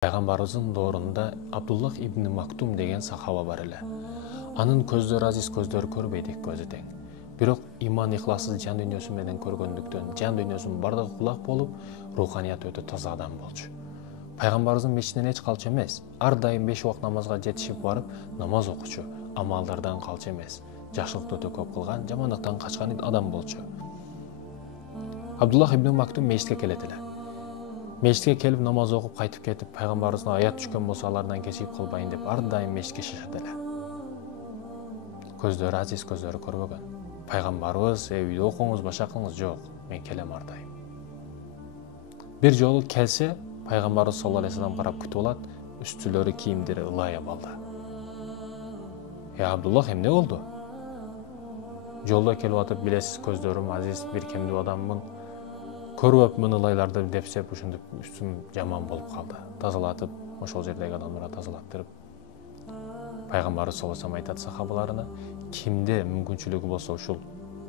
Пайгамбарыбыздын доорунда Абдуллах ибн Мактум деген сахаба бар эле. Анын көздөрү азиз, көздөрү көрбөйт, эки көзү тең. Бирок иман ихлассыз жан дүйнөсү менен көргөндүктөн жан дүйнөсүнүн бардыгы кулак болуп, руханияты өтө таза адам болчу. Пайгамбарыбыздын мечитинен эч калчу эмес. Ар дайым 5 убак намазга жетишип барып, намаз окучу, амалдардан калчу эмес. Жакшылыкты өтө көп кылган, жамандыктан качкан адам болчу. Абдуллах ибн Мактум мечитке келет эле. Мечитке келип намаз окуп кайтып кетип, пайгамбарыбызга аят түшкөн болсо алардан кечирип калбайын деп ар дайым мечитке шашат эле. Көздөрү азиз, көздөрү көрбөгөн. Пайгамбарыбыз үйдө окуңуз, башка кылыңыз, жок, мен келем ар дайым. Бир жолу келсе, пайгамбарыбыз саллаллаху алейхи вассалам карап күтүп алат, үстүлөрү, кийимдери ылайы абалда. Абдуллах, эмне болду? Жолдо келип атып, билесиз, көздөрүм азиз, бир кемдүү адаммын. Көрбөпмүн ылайларды депсеп, ушинтип үстүм жаман болуп калды. Тазалатып, ошол жердеги адамдарга тазалаттырып. Пайгамбарыбыз саллаллаху алейхи айтат сахабаларына, кимде мүмкүнчүлүгү болсо ушул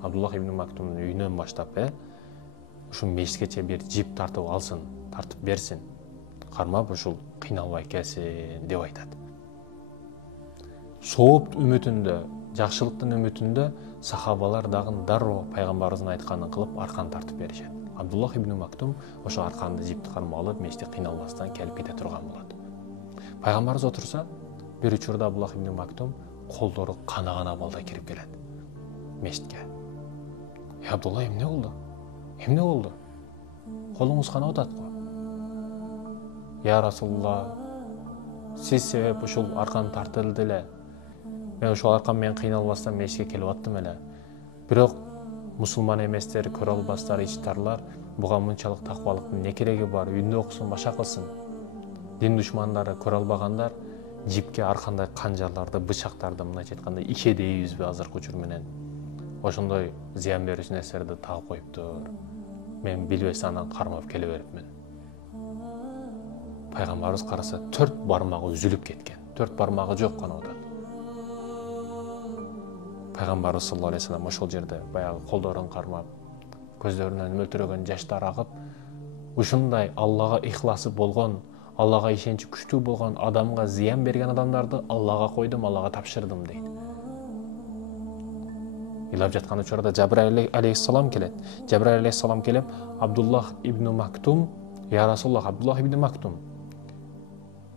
Абдуллах ибн Мактумдун үйүнөн баштап, ушул мечиткече бир жип тартып алсын, тартып берсин. Кармап ушул кыйналбай келсин деп айтат. Сооп үмүтүндө, жакшылыктын үмүтүндө сахабалар дагы дароо пайгамбарыбыздын айтканын кылып аркан тартып беришет. Абдуллах ибн Мактум ошо арканды жипти кармап алып, мечитте кыйналбастан келип кете турган болот. Пайгамбарыбыз отурса, бир учурда Абдуллах ибн Мактум колдору канаган абалда кирип келет мечитке. Абдулла, эмне болду? Эмне болду? Колуңуз канап атат го. Я Расулулла, сиз себеп ушул аркан тартылды эле. Мен ушул аркан менен кыйналбастан мечитке келип аттым эле. Бирок мусулман эместер, көрө албастар, ичтарлар буга мынчалык таквалыктын не кереги бар? Үйүндө окусун, башка кылсын. Дин душмандары, көрө албагандар жипке аркандай канжаларды, бычактарды, мындайча айтканда, иче дейбизби азыркы учур менен. Ошондой зыян берүүчү нерселерди тагып коюптур. Мен билбестен анан кармап келе берипмин. Пайгамбарыбыз караса 4 бармагы үзүлүп кеткен. 4 бармагы жок канат. Пайгамбарыбыз саллаллаху алейхи вассалам ошол жерде баягы колдорун кармап, көздөрүнөн мөлтүрөгөн жаштар агып, ушундай Аллага ихласы болгон, Аллага ишеничи күчтүү болгон адамга зыян берген адамдарды Аллага койдум, Аллага тапшырдым дейт. Илап жаткан учурда Жабраил алейхиссалам келет. Жабраил алейхиссалам келип, Абдуллах ибн Мактум, я Расулуллах, Абдуллах ибн Мактум,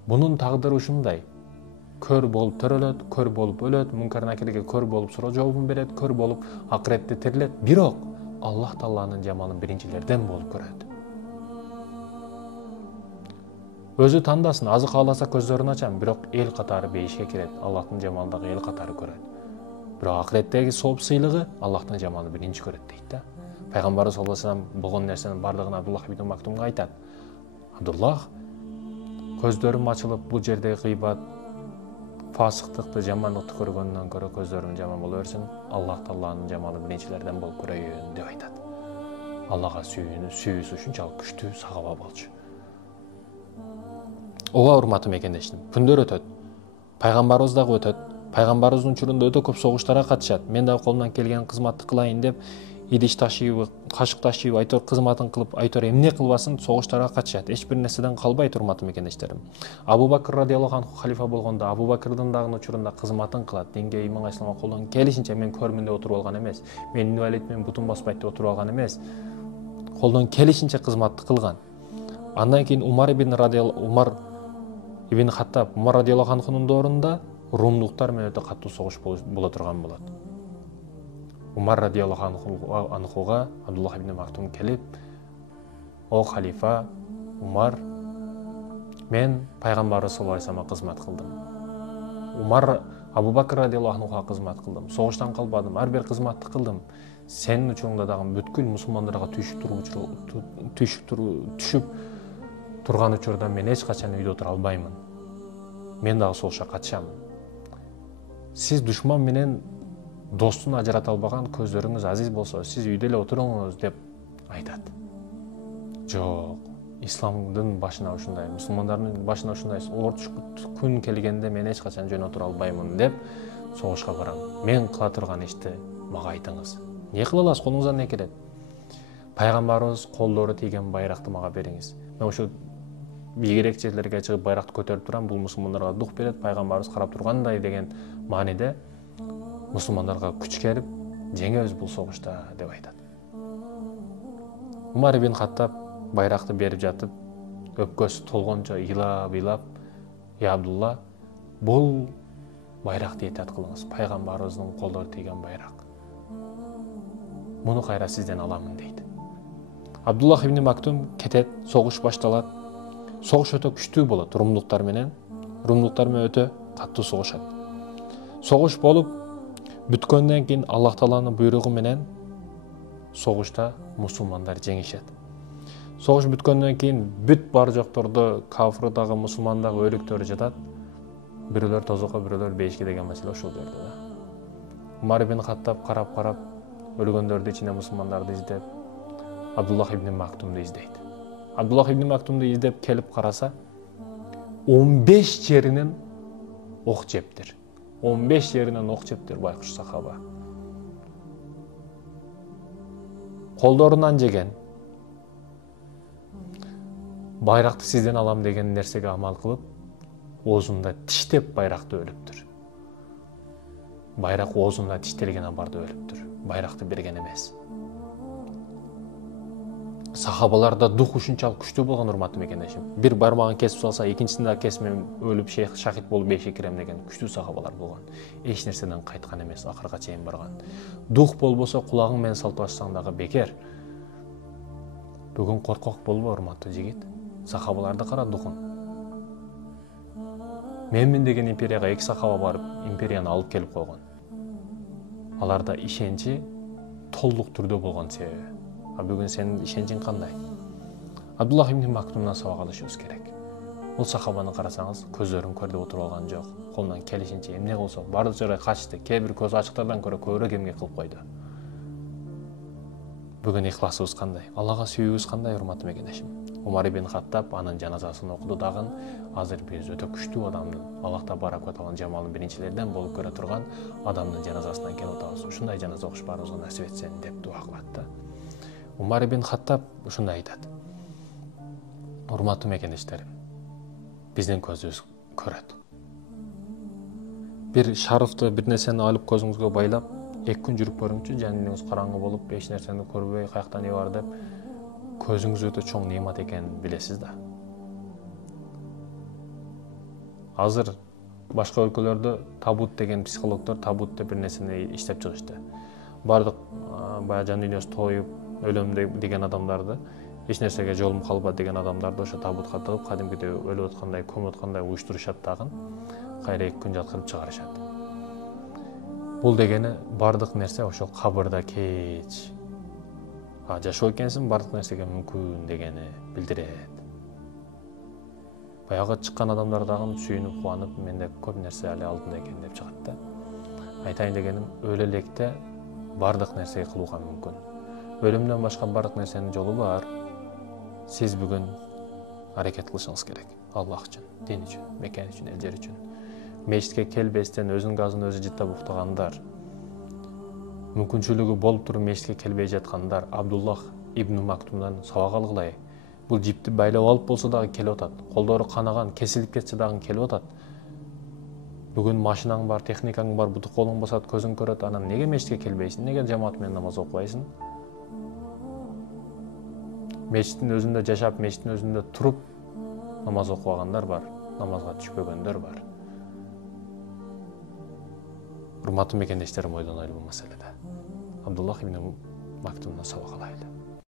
бунун тагдыры ушундай. Көр болуп төрөлөт, көр болуп өлөт, мункар накирге көр болуп суроо жообун берет, көр болуп акыретте тирилет. Бирок Аллах Тааланын жамалын биринчилерден болуп көрөт. Өзү тандасын, азы кааласа көздөрүн ачам, бирок эл катары бейишке кирет, Аллахтын жамалдагы эл катары көрөт. Бирок акыреттеги сооп сыйлыгы Аллахтын жамалын биринчи көрөт дейт да. Пайгамбарыбыз саллаллаху алейхи вассалам болгон нерсенин бардыгын Абдуллах ибн Мактумга айтат. Абдуллах, көздөрүм ачылып бул жердеги гыйбат, фасыктыкты, жамандыкты көргөндөн көрө көздөрүм жаман боло берсин, Аллах Тааланын жамалы биринчилерден болуп көрөйүн деп айтат. Аллага сүйүүсү ушунчалык күчтүү сахаба болчу. Ооба, урматтуу мекендештим, күндөр өтөт. Пайгамбарыбыз дагы өтөт. Пайгамбарыбыздын учурунда өтө көп согуштарга катышат. Мен дагы колумдан келген кызматты кылайын деп, идиш ташыйбы, кашык ташыйбы, айтор кызматын кылып, айтор эмне кылбасын согуштарга катышат. Эч бир нерседен калбайт, урматтуу мекендештерим. Абу Бакр радиаллаху анху халифа болгондо Абу Бакрдын дагы учурунда кызматын кылат. Динге, иманга, исламга колдон келишинче мен көрмүн деп отуруп алган эмес. Мен инвалидмин, бутум баспайт деп отуруп алган эмес. Колдон келишинче кызматты кылган. Андан кийин Умар ибн Хаттаб, Умар радиаллаху анхунун доорунда румдуктар менен өтө катуу согуш боло турган болот. Умар радиаллаху анхуга Абдуллах ибн Мактум келип, о халифа Умар, мен пайгамбарыбыз саллаллаху алейхи вассаламга кызмат кылдым. Умар Абу Бакр радиаллаху анхуга кызмат кылдым. Согуштан калбадым, ар бир кызматты кылдым. Сенин учуруңда дагы бүткүл мусулмандарга түшүп турган учурда мен эч качан үйдө отура албаймын. Мен дагы согушка катышамын. Сиз душман менен достун ажырата албаган, көздөрүңүз азиз болсо, сиз үйдө эле отуруңуз деп айтат. Жок, исламдын башына ушундай, мусулмандардын башына ушундай оор күн келгенде мен эч качан жөн отура албаймын деп согушка барам. Мен кыла турган ишти мага айтыңыз. Не кыла аласыз, колуңуздан не келет? Пайгамбарыбыз колдору тийген байракты мага бериңиз. Мен ошо бийигирээк жерлерге чыгып байракты көтөрүп турам, бул мусулмандарга дух берет, пайгамбарыбыз карап тургандай деген мааниде мусулмандарга күч келип, жеңебиз бул согушта деп айтат. Умар ибн Хаттаб байракты берип жатып, өпкөсү толгончо ыйлап, "Я Абдулла, бул байракты этият кылыңыз, пайгамбарыбыздын колдору тийген байрак. Муну кайра сизден аламын" дейт. Абдуллах ибн Мактум кетет, согуш башталат. Согуш өтө күчтүү болот, румдуктар менен өтө катуу согушат. Согуш болуп бүткөндөн кийин Аллах Тааланын буйругу менен согушта мусулмандар жеңишет. Согуш бүткөндөн кийин бүт бар жоктордо кафыр дагы, мусулман дагы өлүктөрү жатат. Бирөөлөр тозокко, бирөөлөр бейишке деген маселе ошол жерде да. Умар ибн Хаттаб карап өлгөндөрдү ичинде мусулмандарды издеп, Абдуллах ибн Мактумду издейт. Абдуллах ибн Мактумду издеп келип караса, 15 жеринен ок жептир. 15 жеринен ок жептир байкуш сахаба. Колдорунан жеген. Байракты сизден алам деген нерсеге амал кылып, оозунда тиштеп байракты өлүптүр. Байрак оозунда тиштелген абарда өлүптүр. Байракты берген эмес. Сахабаларда дух ушунчалык күчтүү болгон, урматтуу мекендешим. Бир бармагын кесип салса, экинчисинде да кесмем, өлүп шахид болуп бейишке кирем деген күчтүү сахабалар болгон. Эч нерседен кайткан эмес, акырга чейин барган. Дух болбосо кулагың менен салташсаң дагы бекер. Бүгүн коркок болбо, урматтуу жигит. Сахабаларды кара духун. Менмин деген империяга 2 сахаба барып, империяны алып келип койгон. Аларда ишенчи толук түрдө болгон себеби. Бүгүн сенин ишенчиң кандай? Абдуллах ибн Мактумдан сабак алышыбыз керек. Бул сахабаны карасаңыз, көздөрүн көрдөп отуруп алган жок. Колунан келишинче эмне болсо бардык жерге качты. Кээ бир көзү ачыктардан көрө көбүрөөк эмгек кылып койду. Бүгүн ихласыбыз кандай? Аллага сүйүүбүз кандай, урматтуу мекендешим? Умар ибн Хаттаб анын жаназасын окуду дагы. Азыр биз өтө күчтүү адамдын, Аллах Табарак ва Тааланын жамалын биринчилерден болуп көрө турган адамдын жаназасынан келип атабыз. Ушундай жаназа окушпарыбызга насип этсен деп дуа кылат да. Умар ибн Хаттаб ушундай айтат. Урматтуу мекендештерим, биздин көзүбүз көрөт. Бир шарфты, бир нерсени алып көзүңүзгө байлап, 2 күн жүрүп көрүңчү, жаныңыз караңгы болуп, эч нерсени көрбөй, каяктан не бар деп, көзүңүз өтө чоң неемат экенин билесиз да. Азыр башка өлкөлөрдө табут деген психологдор табут деп бир нерсени иштеп чыгышты. Бардык баягы жан дүйнөсү тоюп, өлөм деген адамдарды, эч нерсеге жолум калбады деген адамдарды ошо табутка тыгып, кадимкидей өлүп аткандай, көмүп аткандай уюштурушат дагы, кайра 2 күн жаткырып чыгарышат. Бул дегени бардык нерсе ошол кабырда кеч. Жашоо экенсиң, бардык нерсеге мүмкүн дегени билдирет. Баягы чыккан адамдар дагы сүйүнүп, кубанып, менде көп нерсе али алдында экен деп чыгат да. Айтайын дегеним, өлө электе бардык нерсеге кылууга мүмкүн. Өлүмдөн башка бардык нерсенин жолу бар. Сиз бүгүн аракет кылышыңыз керек. Аллах үчүн, дин үчүн, мекен үчүн, эл жер үчүн. Мечитке келбестен өзүнүн газын өзү жыттап уктагандар, мүмкүнчүлүгү болуп туруп мечитке келбей жаткандар, Абдуллах ибн Мактумдан сабак алгылай. Бул жипти байлап алып болсо дагы келип атат. Колдору канаган, кесилип кетсе дагы келип атат. Бүгүн машинаң бар, техникаң бар, буту колуң басат, көзүң көрөт, анан неге мечитке келбейсиң? Неге жамаат менен намаз окубайсың? Мечиттин өзүндө жашап, мечиттин өзүндө туруп намаз окубагандар бар, намазга түшпөгөндөр бар. Урматтуу мекендештерим, ойдонойлу бул маселеде. Абдуллах ибн Мактумдан сабак алайлы.